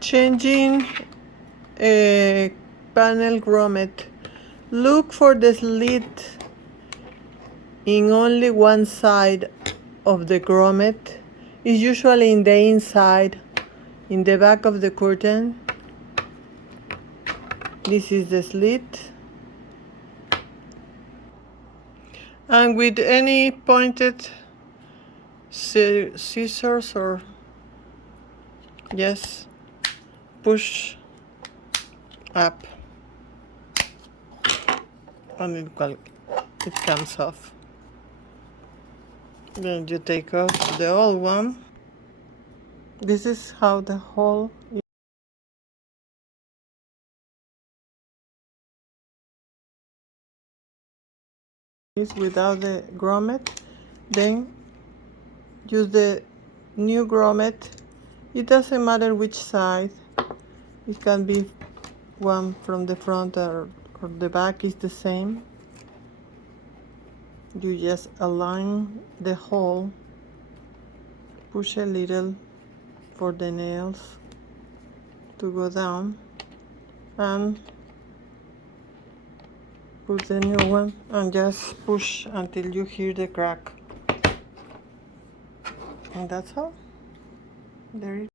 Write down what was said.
Changing a panel grommet. Look for the slit in only one side of the grommet. It's usually in the inside, in the back of the curtain. This is the slit. And with any pointed scissors or yes, push up and it comes off. Then you take off the old one. This is how the hole is without the grommet. Then use the new grommet. It doesn't matter which side. It can be one from the front or the back is the same. You just align the hole, push a little for the nails to go down, and put the new one and just push until you hear the crack. And that's all. There it is.